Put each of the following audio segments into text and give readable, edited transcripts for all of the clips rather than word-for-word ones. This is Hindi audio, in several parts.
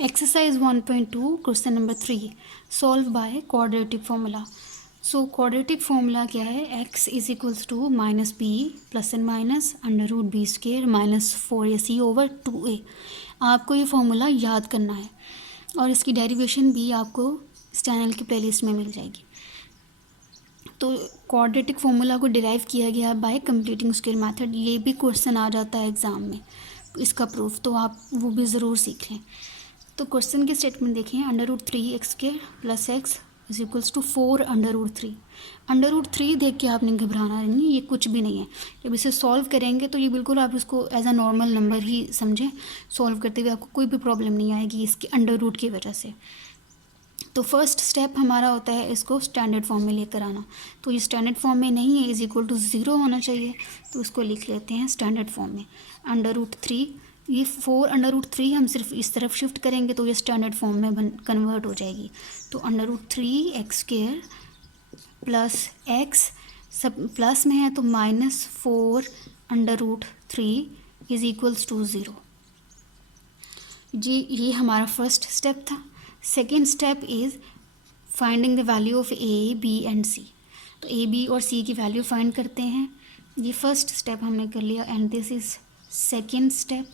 Exercise 1.2 question number 3 solve by quadratic formula. So quadratic formula क्या है, x is equals to minus b plus and minus under root b square minus 4ac over 2a. आपको ये फॉर्मूला याद करना है और इसकी डेरिवेशन भी आपको इस चैनल की प्लेलिस्ट में मिल जाएगी. तो क्वाड्रेटिक फार्मूला को डिराइव किया गया बाय कंप्लीटिंग स्क्वायर मेथड. ये भी क्वेश्चन आ जाता है एग्ज़ाम में, इसका प्रूफ, तो आप वो भी ज़रूर सीख लें. तो क्वेश्चन की स्टेटमेंट देखें, under root 3x square plus x is equals to 4 under root 3. Under root 3 देख के आपने घबराना नहीं, ये कुछ भी नहीं है. जब इसे सॉल्व करेंगे तो ये बिल्कुल आप इसको एज अ नॉर्मल नंबर ही समझें. सॉल्व करते हुए आपको कोई भी प्रॉब्लम नहीं आएगी इसके अंडर रूट की वजह से. तो फर्स्ट स्टेप हमारा होता है इसको स्टैंडर्ड फॉर्म में लेकर आना. तो ये स्टैंडर्ड फॉर्म में नहीं है, इज इक्वल टू 0 होना चाहिए, तो इसको लिख लेते हैं स्टैंडर्ड फॉर्म में. अंडर रूट 3, ये 4 अंडर रूट 3 हम सिर्फ इस तरफ शिफ्ट करेंगे तो ये स्टैंडर्ड फॉर्म में कन्वर्ट हो जाएगी. तो under root 3x square plus x, सब प्लस में है तो minus 4 under root 3 is equals to 0. जी ये हमारा फर्स्ट स्टेप था. Second step is finding the value of a, b and c. तो a, b और c की वैल्यू फाइंड करते हैं. ये फर्स्ट स्टेप हमने कर लिया and this is second step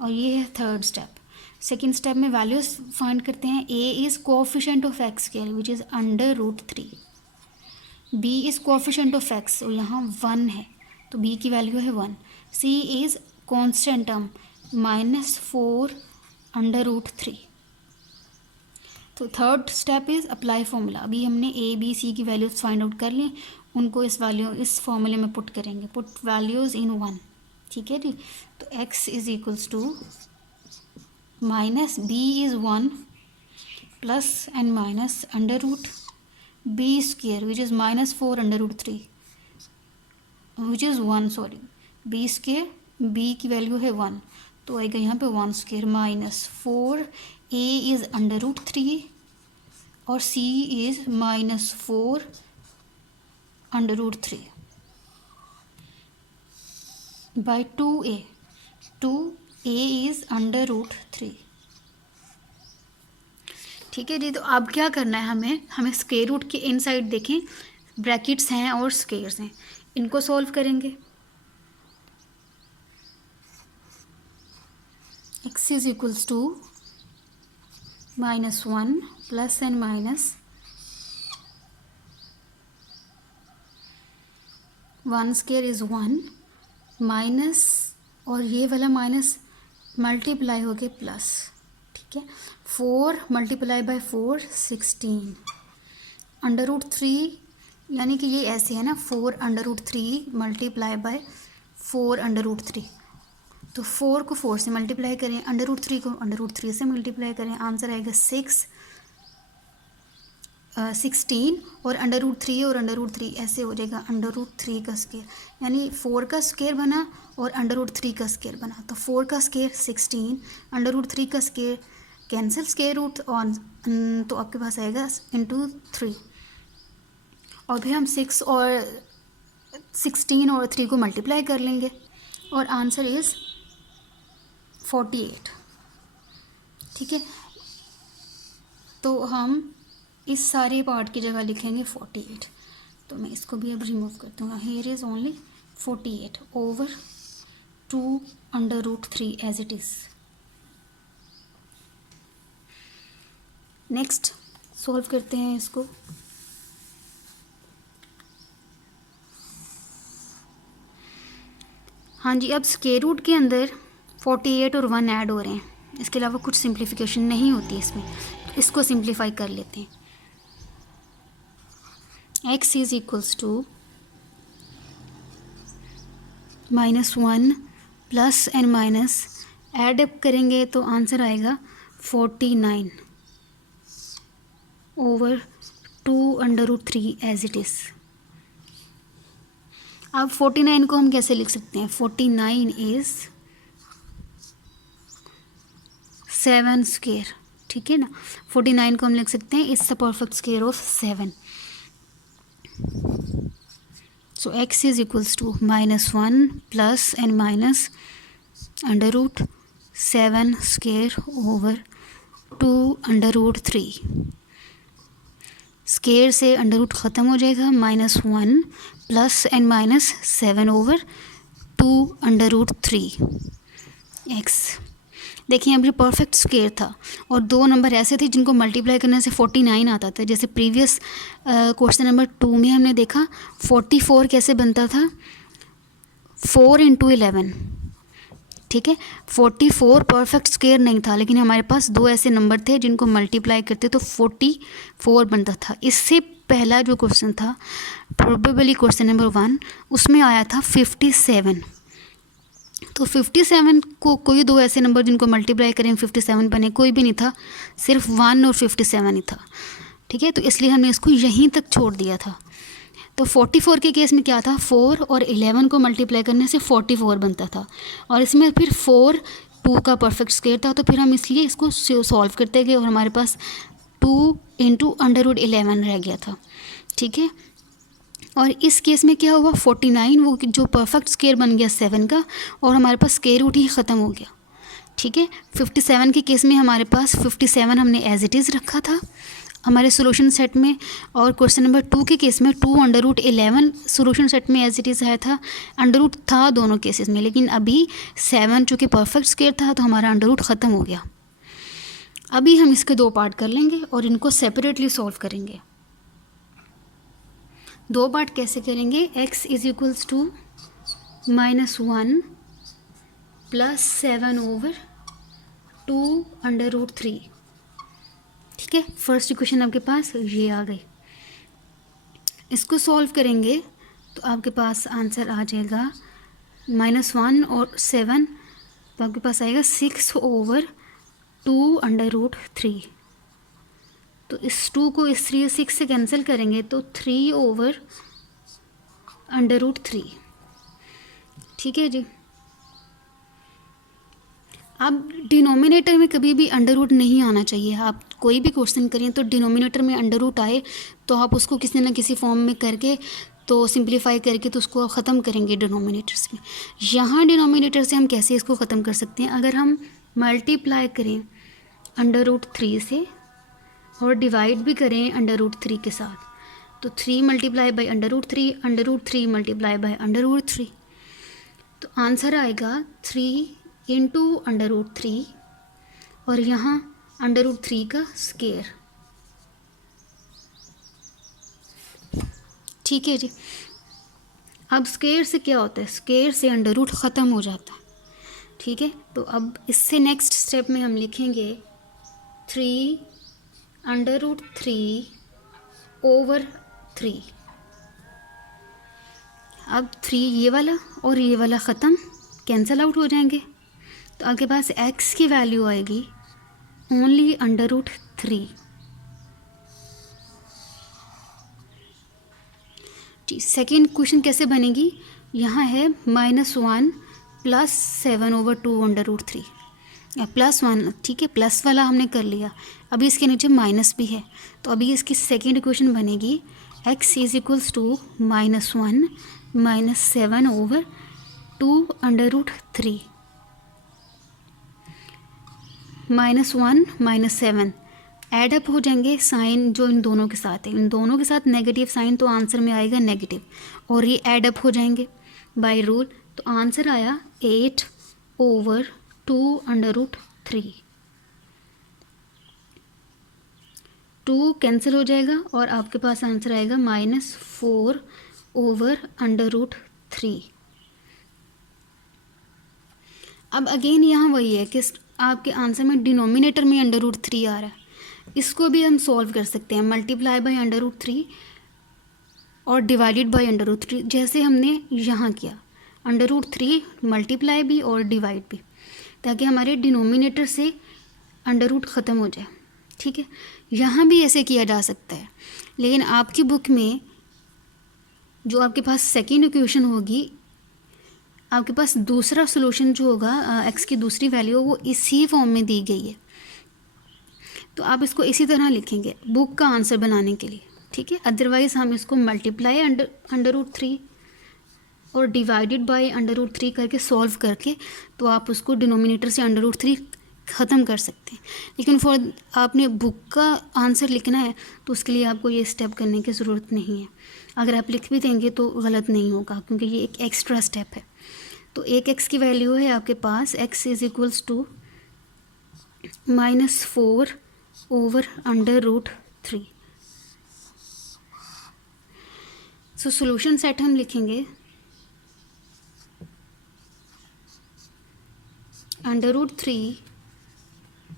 और ये है थर्ड स्टेप. सेकेंड स्टेप में वैल्यूज फाइंड करते हैं. a is coefficient of x square which is under root 3. b is coefficient of x और यहाँ 1 है तो b की वैल्यू है 1. c is constant term minus 4 under root 3. तो third step is apply formula. अभी हमने a, b, c की वैल्यूज फाइंड आउट कर ली, उनको इस फॉर्मूले में पुट करेंगे. Put values in 1. ठीक है जी. तो x is equals to minus b is 1 plus and minus under root b square which is minus 4 under root 3 which is 1, sorry, b square, b की वैल्यू है 1 तो आएगा यहाँ पे 1 square minus 4. a is under root 3 और c is minus 4 under root 3 by 2a. 2a is under root 3. ठीक है जी. तो अब क्या करना है, हमें स्क्वायर रूट के इनसाइड देखें, ब्रैकेट्स हैं और स्क्वायर्स हैं, इनको सॉल्व करेंगे. x is equals to minus 1 plus and minus 1 square is 1 minus और ये वाला माइनस मल्टीप्लाई हो गए प्लस. ठीक है. 4 मल्टीप्लाई बाय 4 16 अंडर रूट 3, यानी कि ये ऐसे है ना, 4 under root 3 multiply by 4 under root 3. तो 4 को 4 से मल्टीप्लाई करें, अंडर रूट 3 को अंडर रूट 3 से मल्टीप्लाई करें, आंसर आएगा 16 और अंडर रूट 3 और अंडर रूट 3 ऐसे हो जाएगा अंडर रूट 3 का स्क्वायर, यानी 4 का स्क्वायर बना और अंडर रूट 3 का स्क्वायर बना. तो 4 का स्क्वायर 16, अंडर रूट 3 का square cancel square root on, तो आपके पास आएगा इंटू 3. और फिर हम 16 और 3 को मल्टीप्लाई कर लेंगे और आंसर इज़ 48. ठीक है. तो हम इस सारे पार्ट की जगह लिखेंगे 48. तो मैं इसको भी अब रिमूव कर दूँगा. Here is only 48 over 2 under root 3 as it is. Next solve करते हैं इसको. हाँ जी. अब स्क्वायर रूट के अंदर 48 और 1 ऐड हो रहे हैं, इसके अलावा कुछ सिंप्लीफिकेशन नहीं होती इसमें. इसको सिंप्लीफाई कर लेते हैं. x is equals to minus 1 plus and minus add up करेंगे तो आंसर आएगा 49 over 2 under root 3 as it is. अब 49 को हम कैसे लिख सकते हैं? 49 इज़ 7 स्क्वायर. ठीक है ना. 49 को हम लिख सकते हैं it's the perfect square of 7. So x is equals to minus 1 plus and minus under root 7 square over 2√3, square से अंडर रूट ख़त्म हो जाएगा, -1 प्लस एंड माइनस 7/2√3 x। देखिए अब ये परफेक्ट स्केयर था और दो नंबर ऐसे थे जिनको मल्टीप्लाई करने से 49 आता था। जैसे प्रीवियस क्वेश्चन नंबर 2 में हमने देखा 44 कैसे बनता था, 4 × 11, ठीक है। 44 परफेक्ट स्केयर नहीं था, लेकिन हमारे पास दो ऐसे नंबर थे जिनको मल्टीप्लाई करते तो 44 बनता था। इससे पहला जो क्वेश्चन था प्रोबेबली क्वेश्चन नंबर 1, उसमें आया था 57। तो 57 को कोई दो ऐसे नंबर जिनको मल्टीप्लाई करें 57 बने, कोई भी नहीं था, सिर्फ 1 और 57 ही था, ठीक है। तो इसलिए हमने इसको यहीं तक छोड़ दिया था। तो 44 के केस में क्या था, 4 और 11 को मल्टीप्लाई करने से 44 बनता था, और इसमें फिर 4 2 का परफेक्ट स्क्वायर था, तो फिर हम इसलिए इसको सॉल्व करते गए और हमारे पास 2 × √11 रह गया था, ठीक है। और इस केस में क्या हुआ, 49 वो जो परफेक्ट स्क्वायर बन गया 7 का, और हमारे पास स्क्वायर रूट ही ख़त्म हो गया, ठीक है। 57 के केस में हमारे पास 57 हमने एज इट इज़ रखा था हमारे सॉल्यूशन सेट में, और क्वेश्चन नंबर 2 के केस में 2 √11 सॉल्यूशन सेट में एज इट इज़ आया था। अंडर रूट था दोनों केसेस में, लेकिन अभी 7 चूँकि परफेक्ट स्क्वायर था तो हमारा अंडर रूट ख़त्म हो गया। अभी हम इसके दो पार्ट कर लेंगे और इनको सेपरेटली सॉल्व करेंगे। दो पार्ट कैसे करेंगे, x = -1 + 7/2√3, ठीक है। फर्स्ट इक्वेशन आपके पास ये आ गई। इसको सॉल्व करेंगे तो आपके पास आंसर आ जाएगा -1 और 7, तो आपके पास आएगा 6/2√3। तो इस 2 को इस 6 से कैंसिल करेंगे तो 3/√3, ठीक है जी। अब डिनोमिनेटर में कभी भी अंडर रूट नहीं आना चाहिए। आप कोई भी क्वेश्चन करें तो डिनोमिनेटर में अंडर रूट आए तो आप उसको किसी ना किसी फॉर्म में करके तो सिंप्लीफाई करके तो उसको ख़त्म करेंगे डिनोमिनेटर्स में। यहाँ डिनोमिनेटर से हम कैसे इसको ख़त्म कर सकते हैं, अगर हम मल्टीप्लाई करें √3 से और डिवाइड भी करें √3 के साथ, तो 3 × √3, √3 × √3, तो आंसर आएगा 3 × √3 और यहाँ √3 का स्क्वायर, ठीक है जी। अब स्क्वायर से क्या होता है, स्क्वायर से अंडर रूट ख़त्म हो जाता है, ठीक है। तो अब इससे नेक्स्ट स्टेप में हम लिखेंगे 3 √3/3। अब 3 ये वाला और ये वाला ख़त्म, कैंसिल आउट हो जाएंगे, तो आपके पास x की वैल्यू आएगी ओनली √3। जी, सेकेंड क्वेश्चन कैसे बनेगी, यहाँ है -1 + 7/2√3 या +1, ठीक है। प्लस वाला हमने कर लिया, अभी इसके नीचे माइनस भी है, तो अभी इसकी सेकेंड इक्वेशन बनेगी x = -1 - 7/2√3। -1 - 7 ऐड अप हो जाएंगे, साइन जो इन दोनों के साथ है, इन दोनों के साथ नेगेटिव साइन, तो आंसर में आएगा नेगेटिव, और ये ऐड अप हो जाएंगे बाय रूल, तो आंसर आया 8/2√3। 2 कैंसिल हो जाएगा और आपके पास आंसर आएगा -4/√3। अब अगेन यहाँ वही है कि आपके आंसर में डिनोमिनेटर में √3 आ रहा है, इसको भी हम सॉल्व कर सकते हैं, मल्टीप्लाई बाय √3 और डिवाइडेड बाय √3, जैसे हमने यहाँ किया, √3 मल्टीप्लाई भी और डिवाइड भी, ताकि हमारे डिनोमिनेटर से अंडर रूट ख़त्म हो जाए, ठीक है। यहाँ भी ऐसे किया जा सकता है, लेकिन आपकी बुक में जो आपके पास सेकेंड इक्वेशन होगी, आपके पास दूसरा सॉल्यूशन जो होगा x की दूसरी वैल्यू वो इसी फॉर्म में दी गई है, तो आप इसको इसी तरह लिखेंगे बुक का आंसर बनाने के लिए, ठीक है। अदरवाइज़ हम इसको मल्टीप्लाई √3 और डिवाइडेड बाय √3 करके सॉल्व करके तो आप उसको डिनोमिनेटर से √3 ख़त्म कर सकते हैं। लेकिन फॉर आपने बुक का आंसर लिखना है तो उसके लिए आपको ये स्टेप करने की ज़रूरत नहीं है। अगर आप लिख भी देंगे तो गलत नहीं होगा, क्योंकि ये एक एक्स्ट्रा स्टेप है। तो एक एक्स की वैल्यू है आपके पास x is equals to -4 over √3। So solution set हम लिखेंगे √3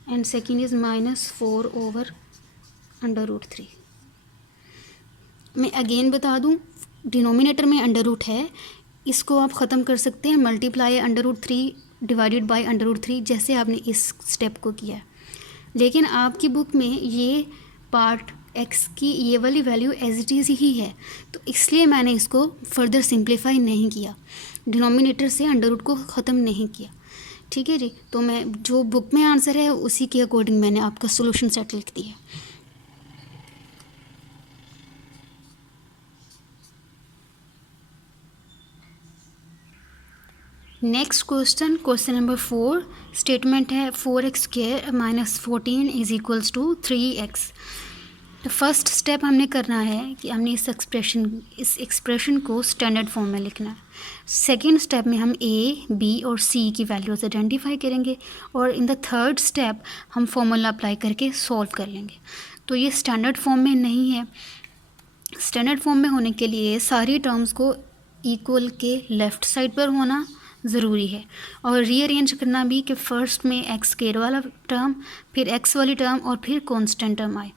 एंड सेकेंड इज़ -4 ओवर √3। मैं अगेन बता दूं, डिनोमिनेटर में अंडर रूट है, इसको आप ख़त्म कर सकते हैं मल्टीप्लाई √3 डिवाइडेड बाय √3, जैसे आपने इस स्टेप को किया है। लेकिन आपकी बुक में ये पार्ट x की ये वाली वैल्यू एज इट इज़ ही है, तो इसलिए मैंने इसको फर्दर सिंप्लीफाई नहीं किया, डिनोमिनेटर से अंडर रूट को ख़त्म नहीं किया। ठीक है जी, तो मैं जो बुक में आंसर है उसी के अकॉर्डिंग मैंने आपका सोल्यूशन सेट लिख दिया। नेक्स्ट क्वेश्चन नंबर 4 स्टेटमेंट है 4x² - 14 is equals to 3x। तो फर्स्ट स्टेप हमने करना है कि हमने इस एक्सप्रेशन को स्टैंडर्ड फॉर्म में लिखना है। सेकेंड स्टेप में हम a, b और c की वैल्यूज़ आइडेंटिफाई करेंगे, और इन द थर्ड स्टेप हम फॉर्मूला अप्लाई करके सॉल्व कर लेंगे। तो ये स्टैंडर्ड फॉर्म में नहीं है। स्टैंडर्ड फॉर्म में होने के लिए सारी टर्म्स को इक्वल के लेफ़्ट साइड पर होना ज़रूरी है, और रीअरेंज करना भी कि फ़र्स्ट में x² वाला टर्म, फिर x वाली टर्म और फिर कांस्टेंट टर्म आए।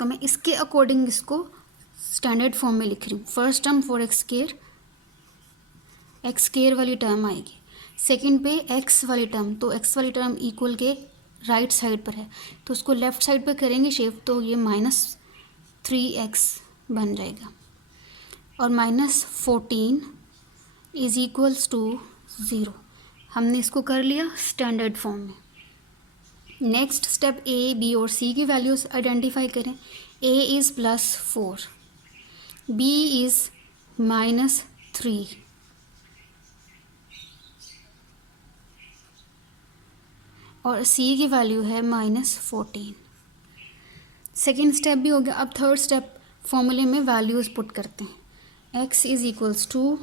तो मैं इसके अकॉर्डिंग इसको स्टैंडर्ड फॉर्म में लिख रही हूँ। फर्स्ट टर्म 4x², x² वाली टर्म आएगी। सेकंड पे x वाली टर्म, तो x वाली टर्म इक्वल के राइट साइड पर है, तो उसको लेफ़्ट साइड पर करेंगे शिफ्ट, तो ये -3x बन जाएगा, और -14 इज़ इक्वल्स टू 0। हमने इसको कर लिया स्टैंडर्ड फॉर्म में। नेक्स्ट स्टेप a, b और c की वैल्यूज़ आइडेंटिफाई करें। a इज़ +4, b इज़ -3 और c की वैल्यू है -14। सेकेंड स्टेप भी हो गया। अब थर्ड स्टेप फॉर्मूले में वैल्यूज़ पुट करते हैं। x is equals to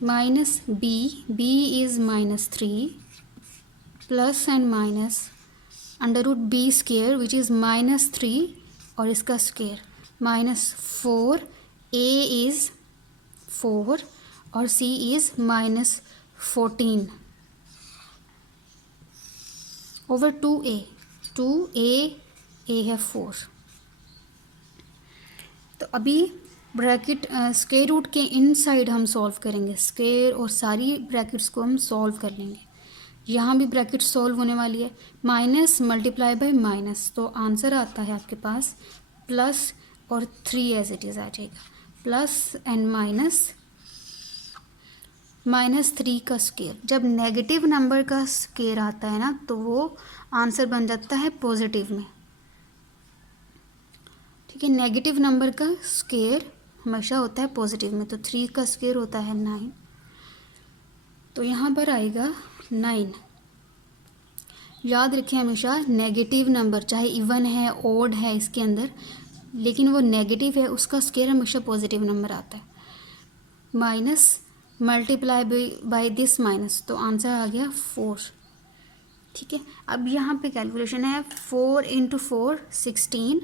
-b, b is -3 plus and minus √b² which is -3 और इसका स्क्वायर -4, a इज़ 4 और c is -14 over 2a, 2a है 4। तो अभी ब्रैकेट स्क्वायर रूट के इनसाइड हम सॉल्व करेंगे, स्क्वायर और सारी ब्रैकेट्स को हम सॉल्व कर लेंगे। यहाँ भी ब्रैकेट सॉल्व होने वाली है, माइनस मल्टीप्लाई बाय माइनस, तो आंसर आता है आपके पास प्लस और 3 एज इट इज़ आ जाएगा, प्लस एंड -3 का स्क्वायर। जब नेगेटिव नंबर का स्क्वायर आता है ना, तो वो आंसर बन जाता है पॉजिटिव में। ठीक है, नेगेटिव नंबर का स्क्वायर हमेशा होता है पॉजिटिव में, तो 3 का स्क्वायर होता है 9, तो यहाँ पर आएगा 9। याद रखें हमेशा नेगेटिव नंबर चाहे इवन है ओड है इसके अंदर, लेकिन वो नेगेटिव है, उसका स्क्वायर हमेशा पॉजिटिव नंबर आता है। Minus multiply by this minus, तो आंसर आ गया 4। ठीक है, अब यहाँ पे कैलकुलेशन है 4 × 4 16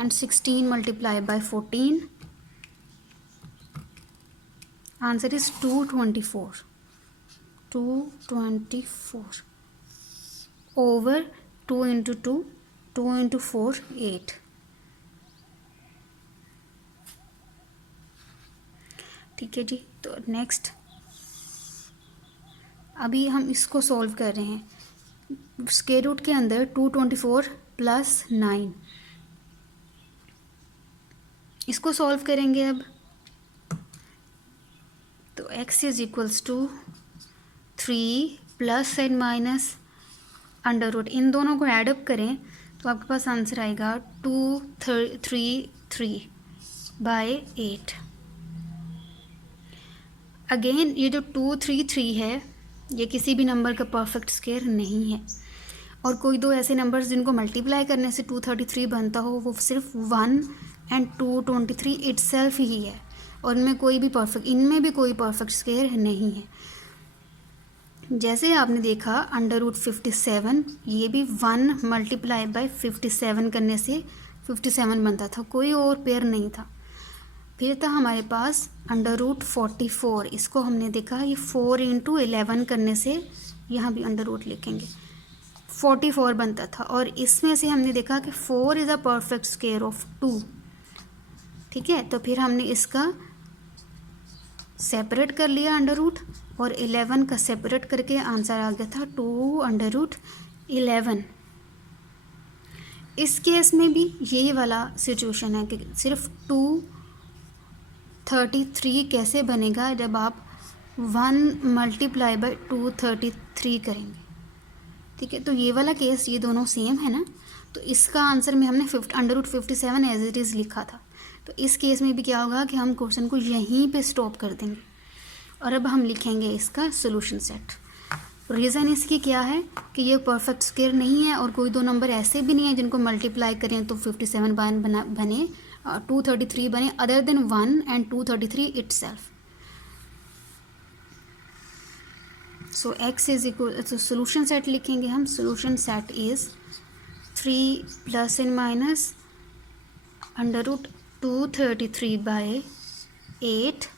and 16 multiply by 14, answer is 224 over 2 × 2, 2 × 4 8। ठीक है जी, तो नेक्स्ट अभी हम इसको सॉल्व कर रहे हैं। स्क्वायर रूट के अंदर 224 + 9, इसको सॉल्व करेंगे अब। तो x is equals to 3 plus and minus √ इन दोनों को ऐडअप करें तो आपके पास आंसर आएगा 233/8। अगेन ये जो 233 है ये किसी भी नंबर का परफेक्ट स्क्वायर नहीं है। और कोई दो ऐसे नंबर्स जिनको मल्टीप्लाई करने से 233 बनता हो, वो सिर्फ 1 एंड 223 इटसेल्फ ही है, और इनमें कोई परफेक्ट स्क्वायर नहीं है। जैसे आपने देखा √57, ये भी 1 मल्टीप्लाई बाय 57 करने से 57 बनता था, कोई और पेयर नहीं था। फिर था हमारे पास √44, इसको हमने देखा ये 4 × 11 करने से, यहाँ भी अंडर रूट लिखेंगे, 44 बनता था। और इसमें से हमने देखा कि 4 is a perfect square of 2, ठीक है। तो फिर हमने इसका सेपरेट कर लिया अंडर रूट, और 11 का सेपरेट करके आंसर आ गया था 2√11। इस केस में भी यही वाला सिचुएशन है कि सिर्फ 233 कैसे बनेगा जब आप 1 मल्टीप्लाई बाय 233 करेंगे, ठीक है। तो ये वाला केस, ये दोनों सेम है ना, तो इसका आंसर में हमने √57 एज इट इज़ लिखा था। तो इस केस में भी क्या होगा कि हम क्वेश्चन को यहीं पे स्टॉप कर देंगे, और अब हम लिखेंगे इसका सोल्यूशन सेट। रीज़न इसकी क्या है कि ये परफेक्ट स्क्वायर नहीं है, और कोई दो नंबर ऐसे भी नहीं है जिनको मल्टीप्लाई करें तो 57 बने 233 बने, other than 1 and 233 itself. So x is equal, तो सोल्यूशन सेट लिखेंगे हम। Solution set is 3 ± √233/8.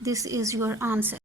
This is your answer.